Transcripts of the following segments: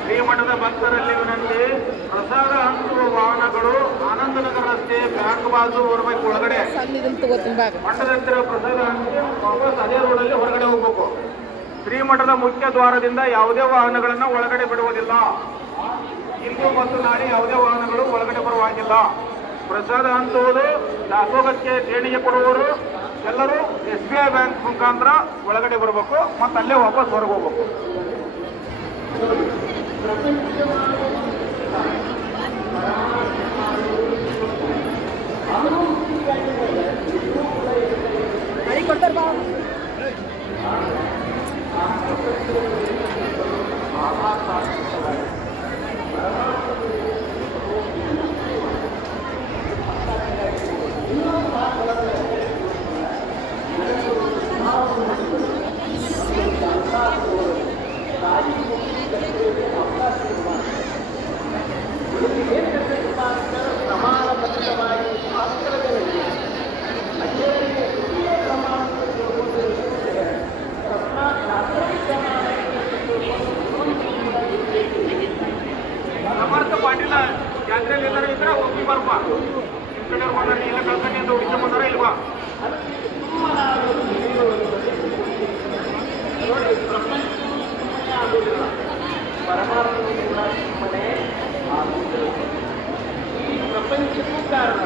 ಶ್ರೀಮಠದ ಭಕ್ತರಲ್ಲಿ ವಿನಂತಿ, ಪ್ರಸಾದ ಹಂಚುವ ವಾಹನಗಳು ಆನಂದನಗರ ರಸ್ತೆ ಬ್ಯಾಂಕ್ ಬಾಜು ಹೊರಬೇಕು. ಒಳಗಡೆ ಮಠದ ಪ್ರಸಾದ ಹಂಚಿ ವಾಪಸ್ ಅದೇ ರೋಡಲ್ಲಿ ಹೊರಗಡೆ ಹೋಗ್ಬೇಕು. ಶ್ರೀಮಠದ ಮುಖ್ಯ ದ್ವಾರದಿಂದ ಯಾವುದೇ ವಾಹನಗಳನ್ನು ಒಳಗಡೆ ಬಿಡುವುದಿಲ್ಲ. ಇಂದು ಮತ್ತು ನಾಳೆ ಯಾವುದೇ ವಾಹನಗಳು ಒಳಗಡೆ ಬರುವಾಗಿಲ್ಲ. ಪ್ರಸಾದ ಹಂಚುವುದು ದಾಸೋಹಕ್ಕೆ ದೇಣಿಗೆ ಕೊಡುವವರು ಎಲ್ಲರೂ SBI ಬ್ಯಾಂಕ್ ಮುಖಾಂತರ ಒಳಗಡೆ ಬರಬೇಕು ಮತ್ತು ಅಲ್ಲೇ ವಾಪಸ್ ಹೊರಗೆ ಹೋಗ್ಬೇಕು. ಸಮರ್ಥ ಪಾಟೀಲ ಜಾತ್ರೆಯಲ್ಲಿ ಎಲ್ಲರೂ ಇದ್ರೆ ಹೋಗಿ ಬರ್ಬ. ಇಂಜಿನಿಯರ್ ಬಂದ್ರೆ ಇಲ್ಲ ಕಳ್ಕೊಂಡು ಅಂತ ಹುಡುಕಿ ಬಂದಾರ ಇಲ್ವಾ? ಪರಮಾತ್ಮ ಈ ಪ್ರಪಂಚಕ್ಕೂ ಕಾರಣ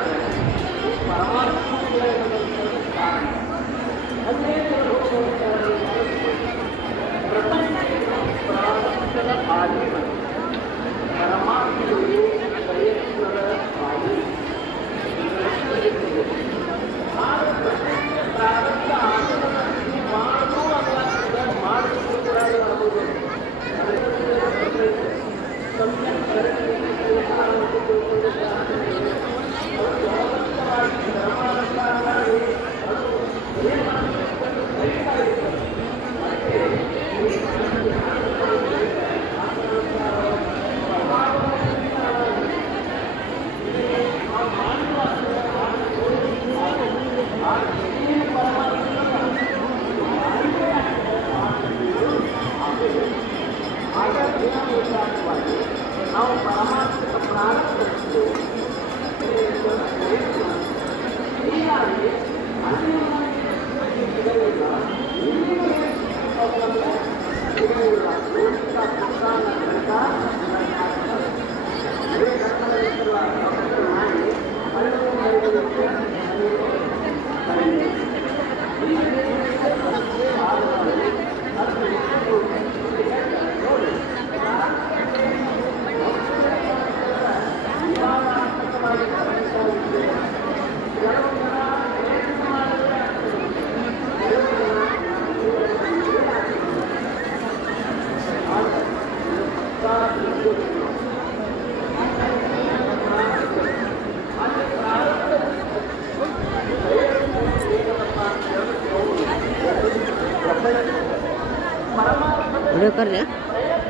ಪರಮಾತ್ಮ ಪ್ರಪಂಚದ ಆದಿಮ ಪರಮಾತ್ಮರು ಬಯಸುವ ಆದಿ ಪ್ರಾರಂಭ ಮಾಡುವುದು ಕೂಡ ನಾವು ಪರಮಾತ್ಮ ಪ್ರಾರಂಭಿಸಿದ್ದು ಹೀಗಾಗಿ वीडियो कर रहे हैं।